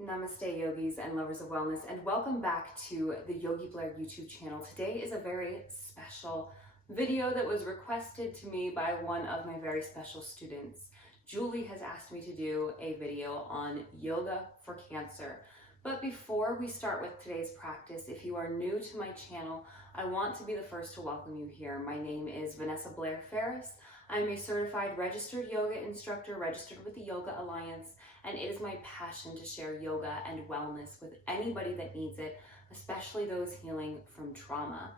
Namaste yogis and lovers of wellness, and welcome back to the Yogi Blair YouTube channel. Today is a very special video that was requested to me by one of my very special students. Juli has asked me to do a video on yoga for cancer. But before we start with today's practice, if you are new to my channel, I want to be the first to welcome you here. My name is Vanessa Blair Ferris. I'm a certified registered yoga instructor, registered with the Yoga Alliance, and it is my passion to share yoga and wellness with anybody that needs it, especially those healing from trauma.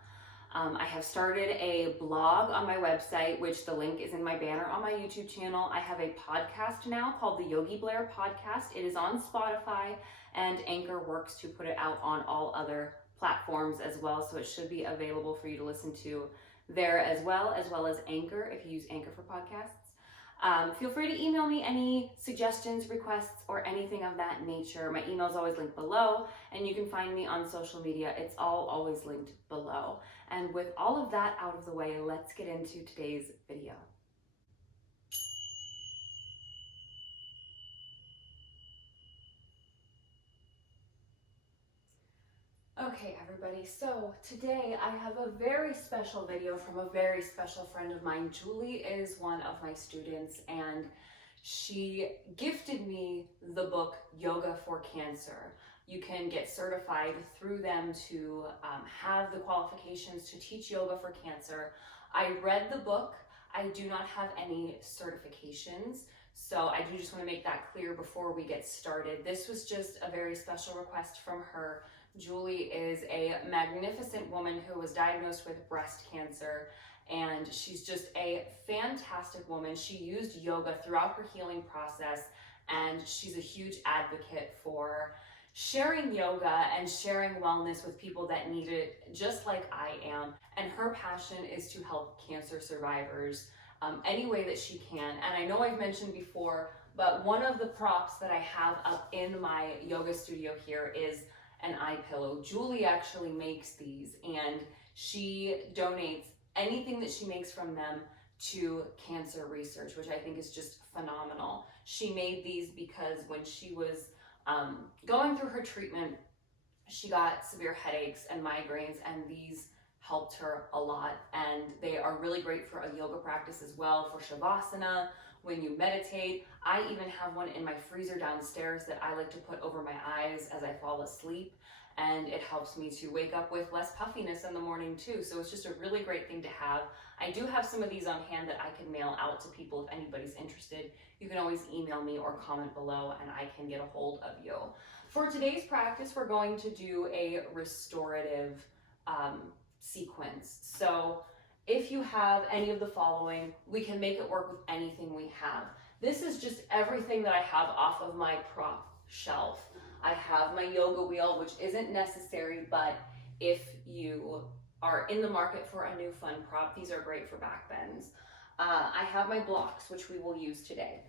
I have started a blog on my website, which the link is in my banner on my YouTube channel. I have a podcast now called the Yogi Blair Podcast. It is on Spotify, and Anchor works to put it out on all other platforms as well, so it should be available for you to listen to there as well as Anchor if you use Anchor for podcasts. Feel free to email me any suggestions, requests, or anything of that nature. My email is always linked below, and you can find me on social media. It's all always linked below. And with all of that out of the way, let's get into today's video. Okay, everybody, so today I have a very special video from a very special friend of mine. Juli is one of my students, and she gifted me the book Yoga for Cancer. You can get certified through them to have the qualifications to teach yoga for cancer. I read the book. I do not have any certifications, so I do just want to make that clear before we get started. This was just a very special request from her. Juli is a magnificent woman who was diagnosed with breast cancer, and she's just a fantastic woman. She used yoga throughout her healing process, and she's a huge advocate for sharing yoga and sharing wellness with people that need it, just like I am. And her passion is to help cancer survivors any way that she can. And I know I've mentioned before, but one of the props that I have up in my yoga studio here is an eye pillow. Juli actually makes these, and she donates anything that she makes from them to cancer research, which I think is just phenomenal. She made these because when she was going through her treatment, she got severe headaches and migraines, and these helped her a lot. And they are really great for a yoga practice as well, for shavasana, when you meditate. I even have one in my freezer downstairs that I like to put over my eyes as I fall asleep, and it helps me to wake up with less puffiness in the morning too. So it's just a really great thing to have. I do have some of these on hand that I can mail out to people if anybody's interested. You can always email me or comment below and I can get a hold of you. For today's practice, we're going to do a restorative sequence. So if you have any of the following, we can make it work with anything we have. This is just everything that I have off of my prop shelf. I have my yoga wheel, which isn't necessary, but if you are in the market for a new fun prop, these are great for back bends. I have my blocks, which we will use today.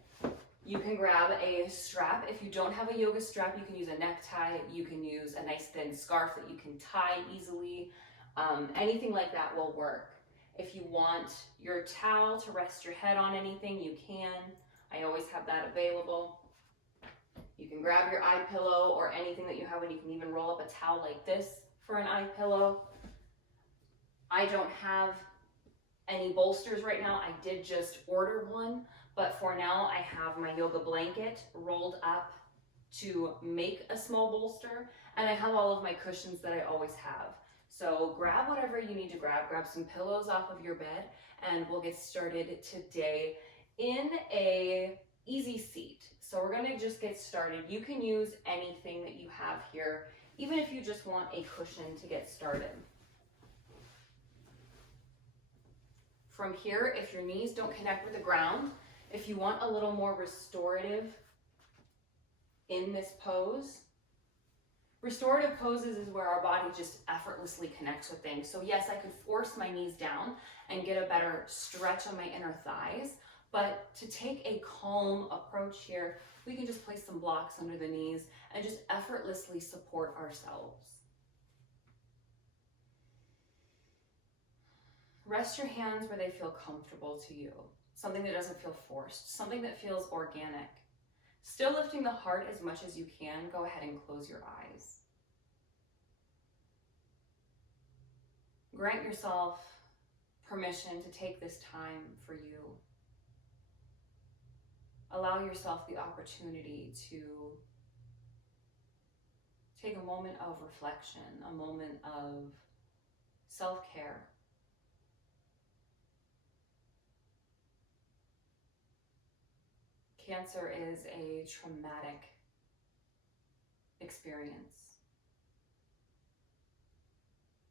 You can grab a strap. If you don't have a yoga strap, you can use a necktie. You can use a nice thin scarf that you can tie easily. Anything like that will work. If you want your towel to rest your head on anything, you can. I always have that available. You can grab your eye pillow or anything that you have, and you can even roll up a towel like this for an eye pillow. I don't have any bolsters right now. I did just order one, but for now I have my yoga blanket rolled up to make a small bolster, and I have all of my cushions that I always have. So grab whatever you need to grab some pillows off of your bed, and we'll get started today in a easy seat. So we're gonna just get started. You can use anything that you have here, even if you just want a cushion to get started. From here, if your knees don't connect with the ground, if you want a little more restorative in this pose, restorative poses is where our body just effortlessly connects with things. So yes, I could force my knees down and get a better stretch on my inner thighs, but to take a calm approach here, we can just place some blocks under the knees and just effortlessly support ourselves. Rest your hands where they feel comfortable to you. Something that doesn't feel forced, something that feels organic. Still lifting the heart as much as you can, go ahead and close your eyes. Grant yourself permission to take this time for you. Allow yourself the opportunity to take a moment of reflection, a moment of self-care. Cancer is a traumatic experience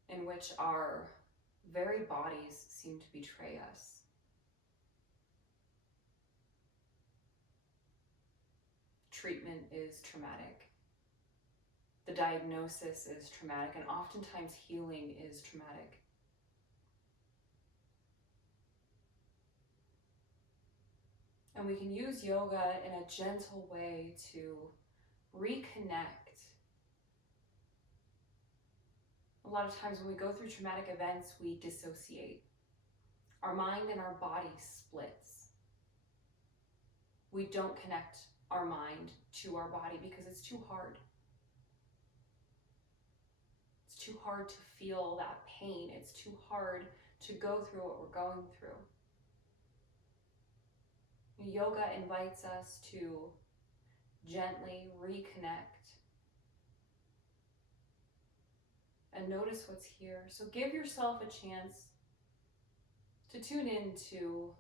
in which our very bodies seem to betray us. Treatment is traumatic. The diagnosis is traumatic, and oftentimes healing is traumatic. And we can use yoga in a gentle way to reconnect. A lot of times when we go through traumatic events, we dissociate. Our mind and our body splits. We don't connect our mind to our body because it's too hard. It's too hard to feel that pain. It's too hard to go through what we're going through. Yoga invites us to gently reconnect and notice what's here. So give yourself a chance to tune into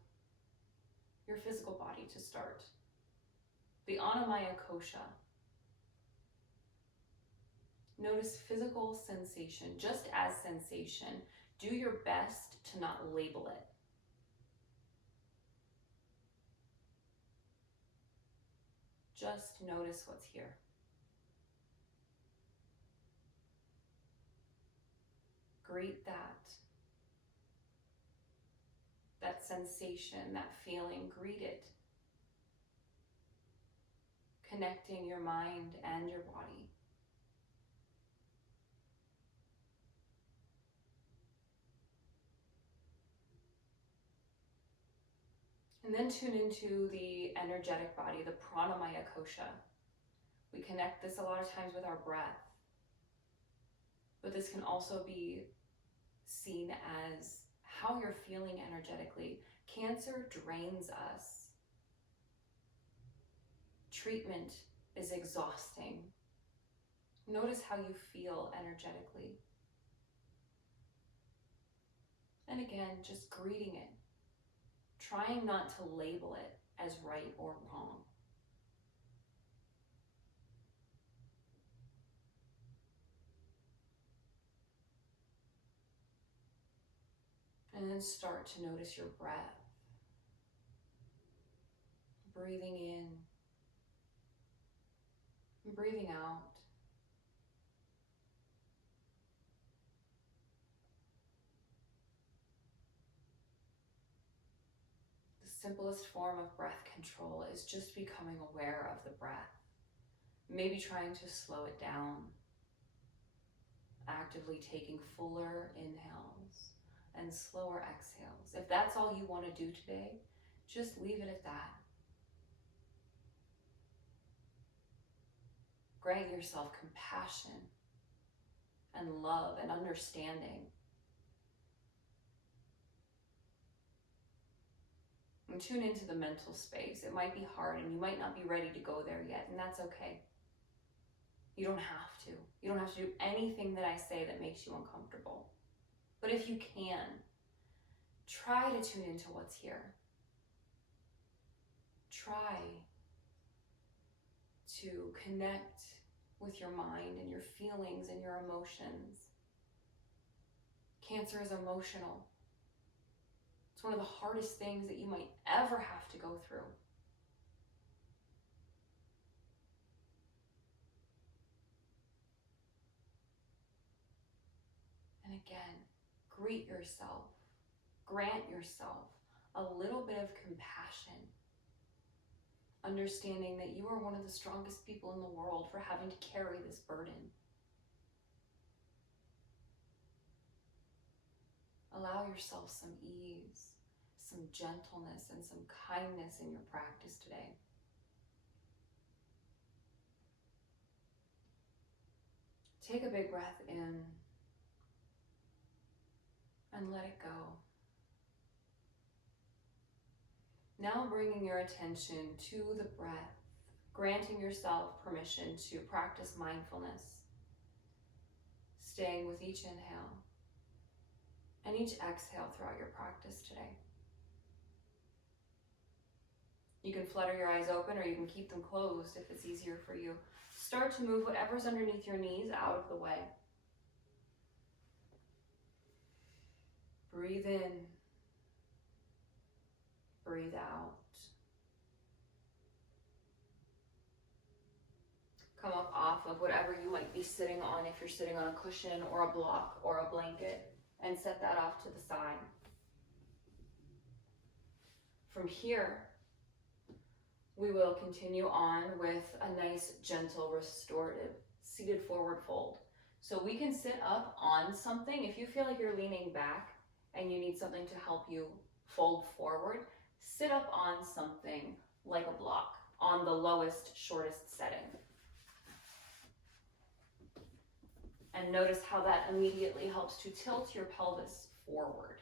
your physical body to start. The Anamaya Kosha. Notice physical sensation, just as sensation. Do your best to not label it. Just notice what's here. Greet that sensation, that feeling, greet it. Connecting your mind and your body. And then tune into the energetic body, the pranamaya kosha. We connect this a lot of times with our breath, but this can also be seen as how you're feeling energetically. Cancer drains us. Treatment is exhausting. Notice how you feel energetically. And again, just greeting it. Trying not to label it as right or wrong. And then start to notice your breath. Breathing in, and breathing out. The simplest form of breath control is just becoming aware of the breath. Maybe trying to slow it down. Actively taking fuller inhales and slower exhales. If that's all you want to do today, just leave it at that. Grant yourself compassion and love and understanding. And tune into the mental space. It might be hard and you might not be ready to go there yet, and that's okay. You don't have to. You don't have to do anything that I say that makes you uncomfortable. But if you can, try to tune into what's here. Try to connect with your mind and your feelings and your emotions. Cancer is emotional. It's one of the hardest things that you might ever have to go through. And again, greet yourself, grant yourself a little bit of compassion, understanding that you are one of the strongest people in the world for having to carry this burden. Allow yourself some ease, some gentleness, and some kindness in your practice today. Take a big breath in and let it go. Now bringing your attention to the breath, granting yourself permission to practice mindfulness, staying with each inhale and each exhale throughout your practice today. You can flutter your eyes open or you can keep them closed if it's easier for you. Start to move whatever's underneath your knees out of the way. Breathe in, breathe out. Come up off of whatever you might be sitting on, if you're sitting on a cushion or a block or a blanket, and set that off to the side. From here, we will continue on with a nice, gentle, restorative, seated forward fold. So we can sit up on something. If you feel like you're leaning back and you need something to help you fold forward, sit up on something like a block on the lowest, shortest setting. And notice how that immediately helps to tilt your pelvis forward.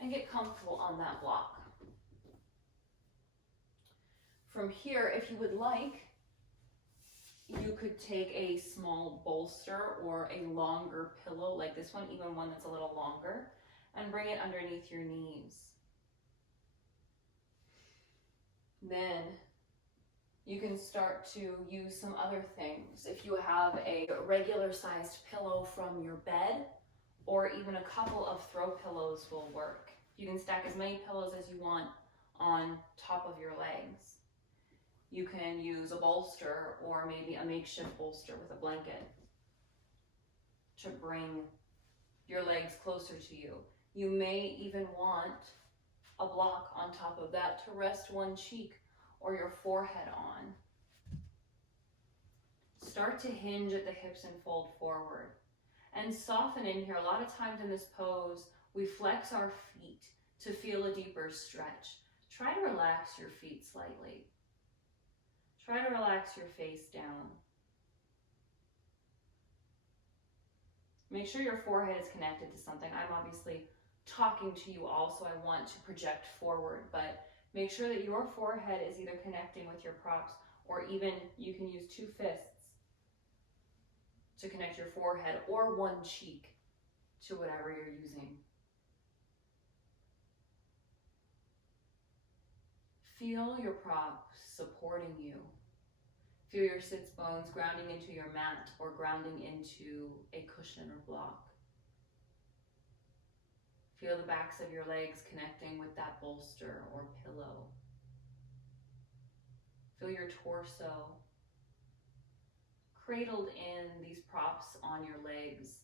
And get comfortable on that block. From here, if you would like, you could take a small bolster or a longer pillow like this one, even one that's a little longer, and bring it underneath your knees. Then you can start to use some other things. If you have a regular sized pillow from your bed, or even a couple of throw pillows will work. You can stack as many pillows as you want on top of your legs. You can use a bolster or maybe a makeshift bolster with a blanket to bring your legs closer to you. You may even want a block on top of that to rest one cheek or your forehead on. Start to hinge at the hips and fold forward. And soften in here. A lot of times in this pose, we flex our feet to feel a deeper stretch. Try to relax your feet slightly. Try to relax your face down. Make sure your forehead is connected to something. I'm obviously talking to you all, so I want to project forward, but make sure that your forehead is either connecting with your props, or even you can use two fists to connect your forehead or one cheek to whatever you're using. Feel your props supporting you. Feel your sits bones grounding into your mat or grounding into a cushion or block. Feel the backs of your legs connecting with that bolster or pillow. Feel your torso cradled in these props on your legs.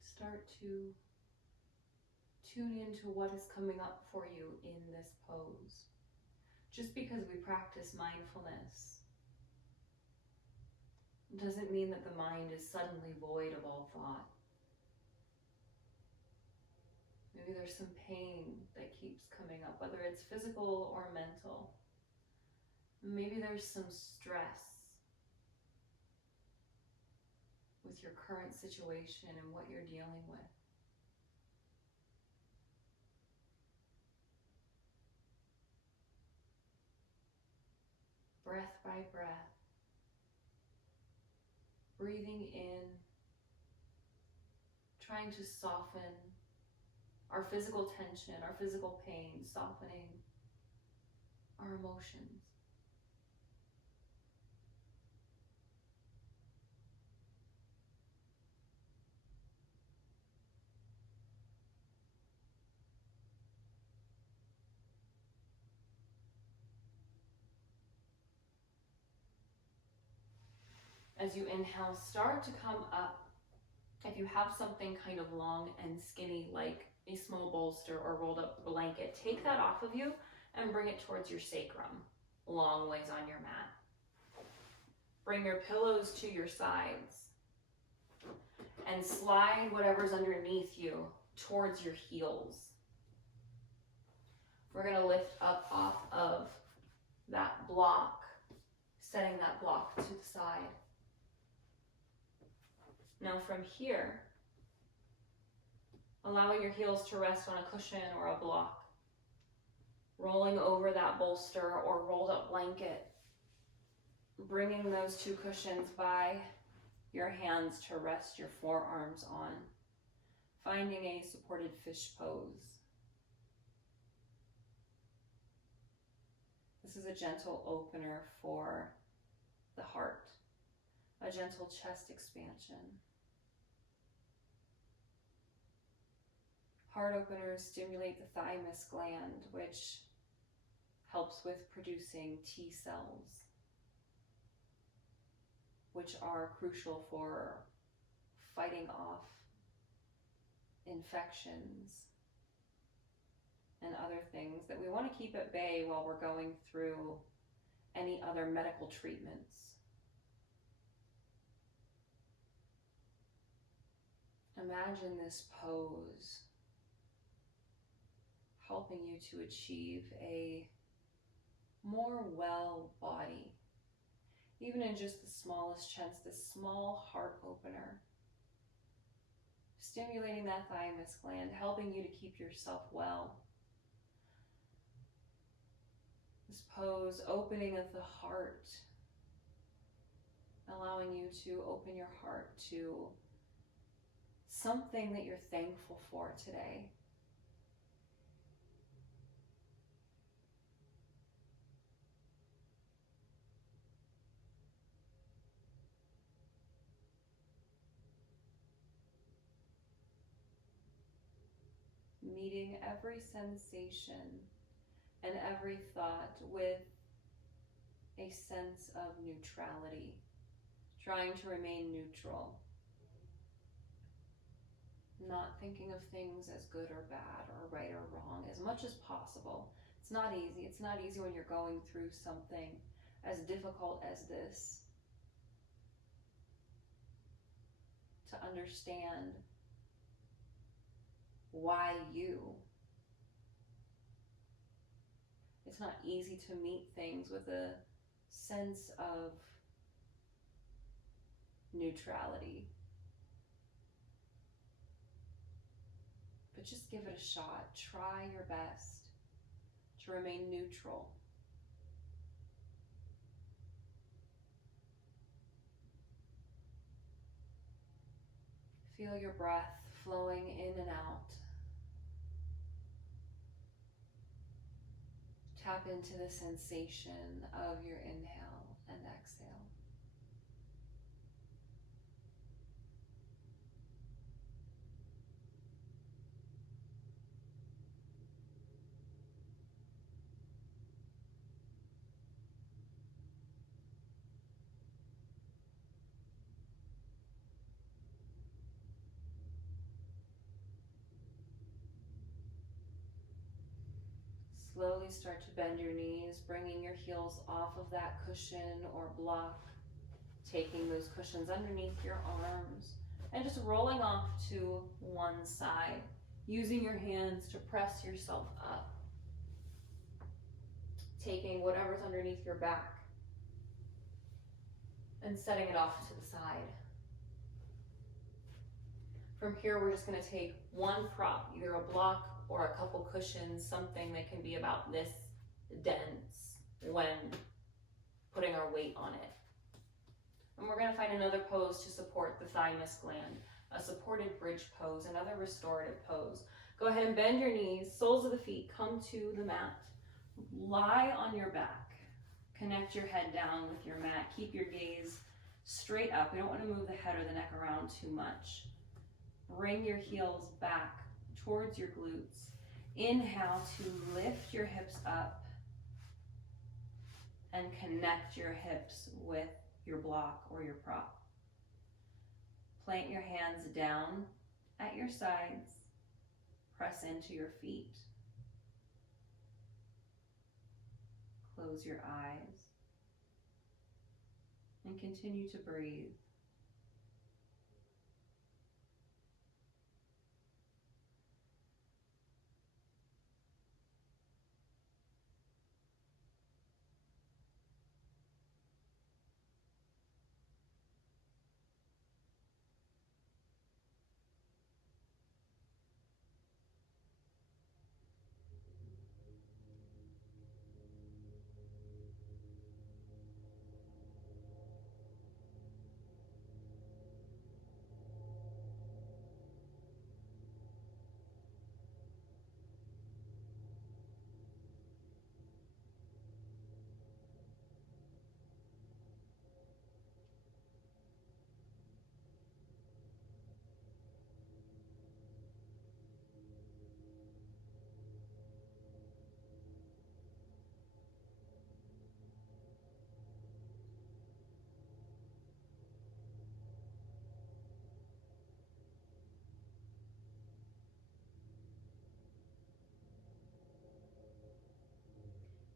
Start to tune into what is coming up for you in this pose. Just because we practice mindfulness doesn't mean that the mind is suddenly void of all thought. Maybe there's some pain that keeps coming up, whether it's physical or mental. Maybe there's some stress with your current situation and what you're dealing with. Breath by breath, breathing in, trying to soften our physical tension, our physical pain, softening our emotions. As you inhale, start to come up. If you have something kind of long and skinny like a small bolster or rolled up blanket, take that off of you and bring it towards your sacrum, long ways on your mat. Bring your pillows to your sides and slide whatever's underneath you towards your heels. We're going to lift up off of that block, setting that block to the side. Now from here, allowing your heels to rest on a cushion or a block, rolling over that bolster or rolled up blanket, bringing those two cushions by your hands to rest your forearms on, finding a supported fish pose. This is a gentle opener for the heart, a gentle chest expansion. Heart openers stimulate the thymus gland, which helps with producing T cells, which are crucial for fighting off infections and other things that we want to keep at bay while we're going through any other medical treatments. Imagine this pose helping you to achieve a more well body, even in just the smallest chance, this small heart opener, stimulating that thymus gland, helping you to keep yourself well. This pose, opening of the heart, allowing you to open your heart to something that you're thankful for today. Meeting every sensation and every thought with a sense of neutrality, trying to remain neutral, not thinking of things as good or bad or right or wrong as much as possible. It's not easy. It's not easy when you're going through something as difficult as this, to understand why you. It's not easy to meet things with a sense of neutrality. But just give it a shot. Try your best to remain neutral. Feel your breath flowing in and out. Tap into the sensation of your inhale and exhale. Slowly start to bend your knees, bringing your heels off of that cushion or block, taking those cushions underneath your arms, and just rolling off to one side, using your hands to press yourself up, taking whatever's underneath your back and setting it off to the side. From here, we're just going to take one prop, either a block or a couple cushions, something that can be about this dense when putting our weight on it. And we're going to find another pose to support the thymus gland, a supported bridge pose, another restorative pose. Go ahead and bend your knees, soles of the feet come to the mat. Lie on your back. Connect your head down with your mat. Keep your gaze straight up. We don't want to move the head or the neck around too much. Bring your heels back towards your glutes. Inhale to lift your hips up and connect your hips with your block or your prop. Plant your hands down at your sides. Press into your feet. Close your eyes. And continue to breathe.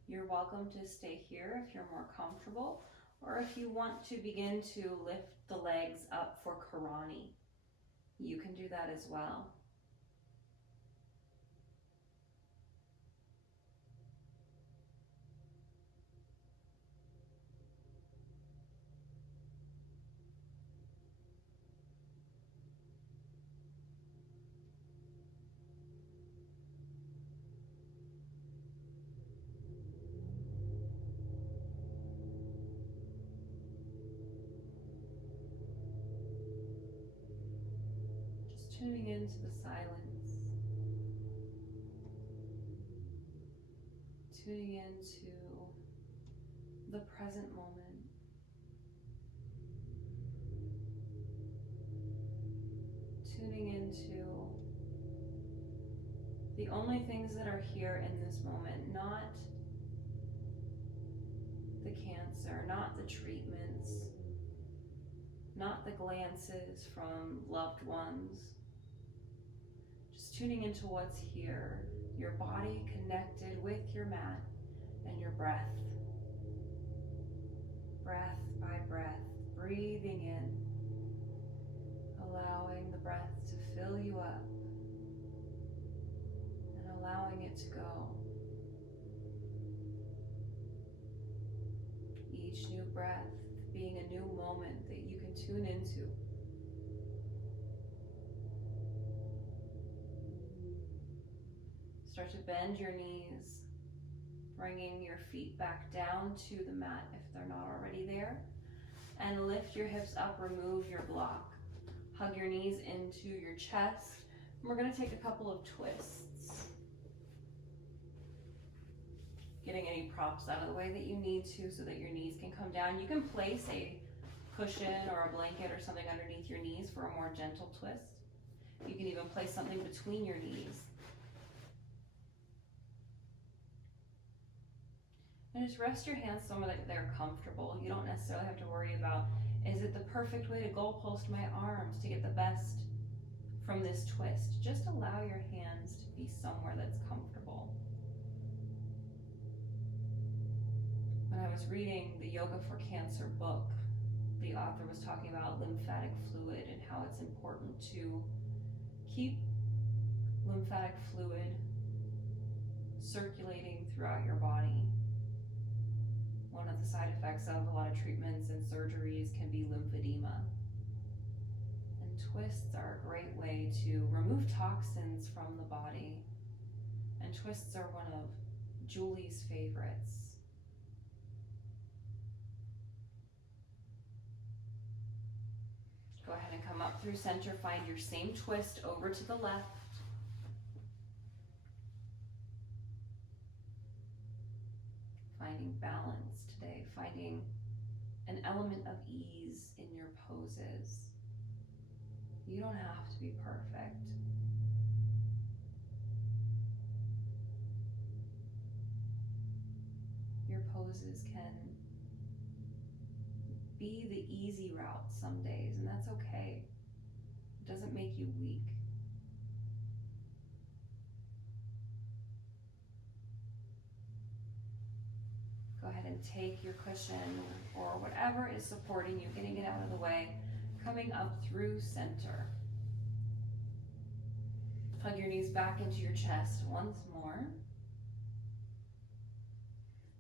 You're welcome to stay here if you're more comfortable, or if you want to begin to lift the legs up for Karani, you can do that as well. Just tuning into the silence, tuning into the present moment. Tuning into the only things that are here in this moment, not the cancer, not the treatments, not the glances from loved ones. Just tuning into what's here, your body connected with your mat and your breath. Breath by breath, breathing in, allowing the breath to fill you up and allowing it to go. Each new breath being a new moment that you can tune into. Start to bend your knees, bringing your feet back down to the mat if they're not already there. And lift your hips up, remove your block. Hug your knees into your chest. And we're going to take a couple of twists. Getting any props out of the way that you need to so that your knees can come down. You can place a cushion or a blanket or something underneath your knees for a more gentle twist. You can even place something between your knees. And just rest your hands somewhere that they're comfortable. You don't necessarily have to worry about, is it the perfect way to goalpost my arms to get the best from this twist? Just allow your hands to be somewhere that's comfortable. When I was reading the Yoga for Cancer book, the author was talking about lymphatic fluid and how it's important to keep lymphatic fluid circulating throughout your body. One of the side effects of a lot of treatments and surgeries can be lymphedema. And twists are a great way to remove toxins from the body. And twists are one of Juli's favorites. Go ahead and come up through center. Find your same twist over to the left. Finding balance today, finding an element of ease in your poses. You don't have to be perfect. Your poses can be the easy route some days, and that's okay. It doesn't make you weak. Go Go ahead and take your cushion or whatever is supporting you, getting it out of the way, coming up through center. Hug your knees back into your chest once more.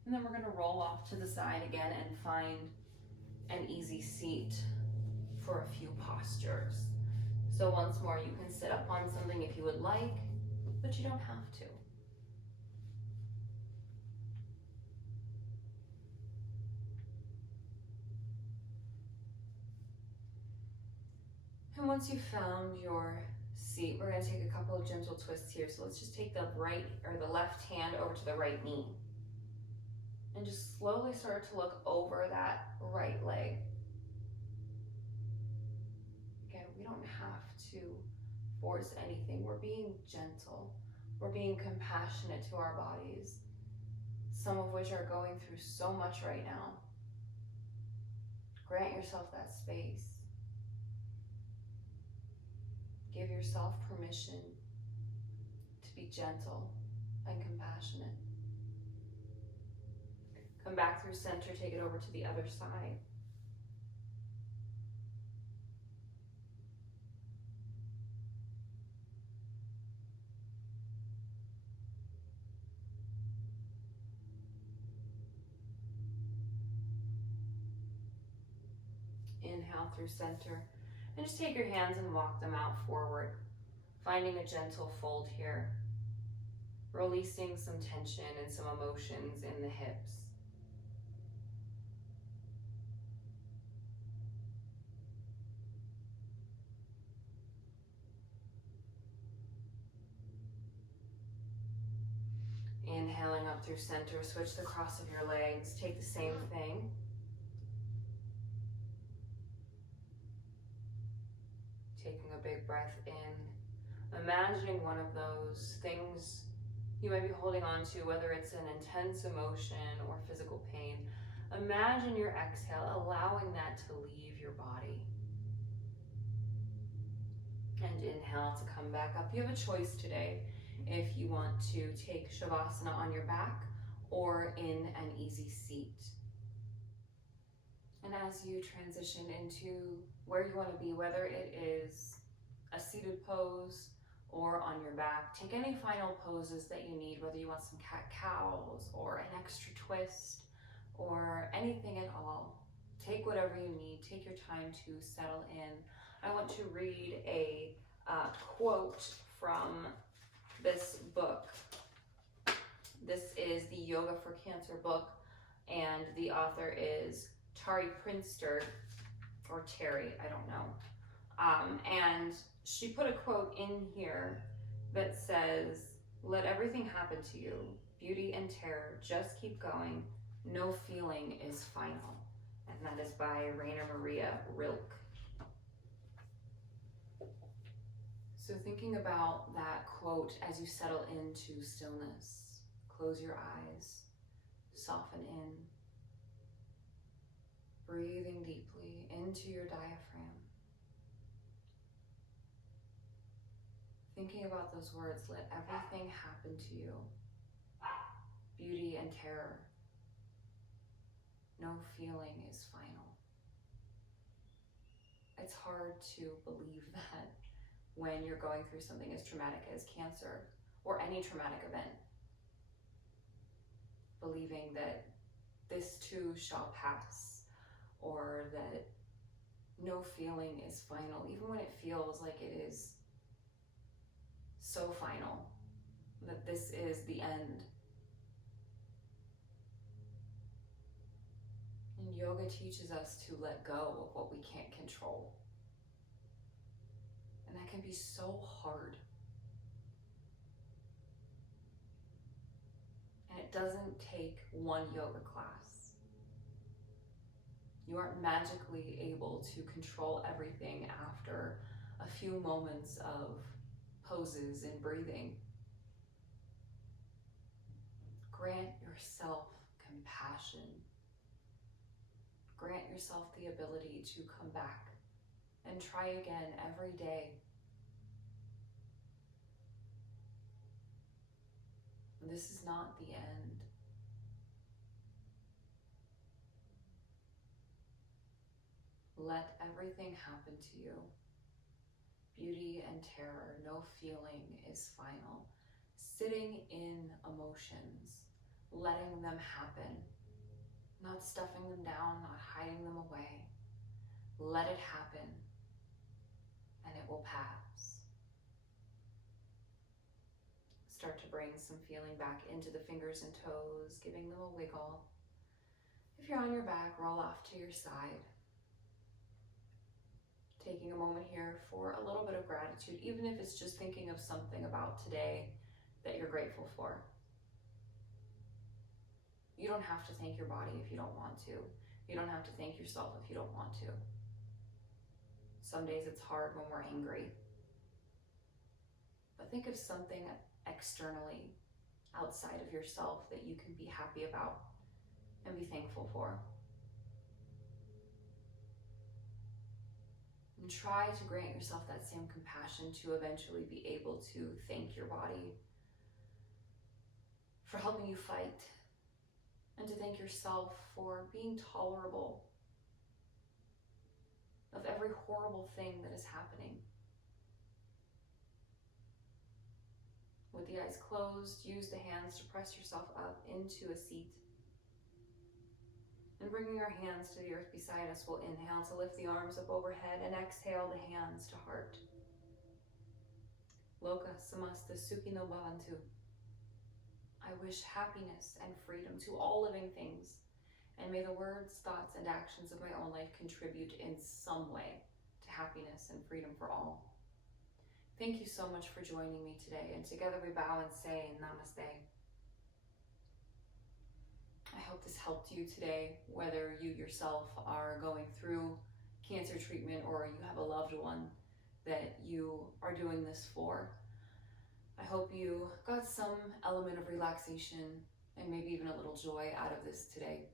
And then we're going to roll off to the side again and find an easy seat for a few postures. So once more, you can sit up on something if you would like, but you don't have to. And once you've found your seat, we're going to take a couple of gentle twists here. So let's just take the right or the left hand over to the right knee. And just slowly start to look over that right leg. Again, we don't have to force anything. We're being gentle. We're being compassionate to our bodies, some of which are going through so much right now. Grant yourself that space. Give yourself permission to be gentle and compassionate. Come back through center, take it over to the other side. Inhale through center. And just take your hands and walk them out forward, finding a gentle fold here, releasing some tension and some emotions in the hips. Inhaling up through center, switch the cross of your legs, take the same thing. Taking a big breath in, imagining one of those things you might be holding on to, whether it's an intense emotion or physical pain. Imagine your exhale, allowing that to leave your body. And inhale to come back up. You have a choice today if you want to take Shavasana on your back or in an easy seat. And as you transition into where you want to be, whether it is a seated pose or on your back, take any final poses that you need, whether you want some cat-cows or an extra twist or anything at all. Take whatever you need, take your time to settle in. I want to read a quote from this book. This is the Yoga for Cancer book, and the author is Tari Prinster, or Terry, I don't know. And she put a quote in here that says, "Let everything happen to you, beauty and terror, just keep going. No feeling is final." And that is by Rainer Maria Rilke. So thinking about that quote as you settle into stillness, close your eyes, soften in, breathing deeply into your diaphragm. Thinking about those words, let everything happen to you. Beauty and terror. No feeling is final. It's hard to believe that when you're going through something as traumatic as cancer or any traumatic event. Believing that this too shall pass, or that no feeling is final, even when it feels like it is so final, that this is the end. And yoga teaches us to let go of what we can't control. And that can be so hard. And it doesn't take one yoga class. You aren't magically able to control everything after a few moments of poses and breathing. Grant yourself compassion. Grant yourself the ability to come back and try again every day. This is not the end. Let everything happen to you. Beauty and terror, no feeling is final. Sitting in emotions, letting them happen, not stuffing them down, not hiding them away. Let it happen, and it will pass. Start to bring some feeling back into the fingers and toes, giving them a wiggle. If you're on your back, roll off to your side. Taking a moment here for a little bit of gratitude, even if it's just thinking of something about today that you're grateful for. You don't have to thank your body if you don't want to. You don't have to thank yourself if you don't want to. Some days it's hard when we're angry. But think of something externally, outside of yourself, that you can be happy about and be thankful for. And try to grant yourself that same compassion to eventually be able to thank your body for helping you fight, and to thank yourself for being tolerable of every horrible thing that is happening. With the eyes closed, use the hands to press yourself up into a seat. And bringing our hands to the earth beside us, we'll inhale to lift the arms up overhead and exhale the hands to heart. Loka samasta sukhino bhavantu. I wish happiness and freedom to all living things, and may the words, thoughts, and actions of my own life contribute in some way to happiness and freedom for all. Thank you so much for joining me today, and together we bow and say Namaste. I hope this helped you today, whether you yourself are going through cancer treatment or you have a loved one that you are doing this for. I hope you got some element of relaxation and maybe even a little joy out of this today.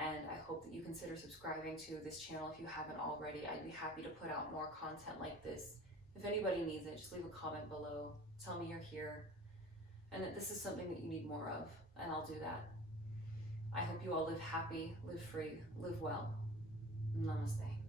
And I hope that you consider subscribing to this channel if you haven't already. I'd be happy to put out more content like this. If anybody needs it, just leave a comment below. Tell me you're here and that this is something that you need more of, and I'll do that. I hope you all live happy, live free, live well. Namaste.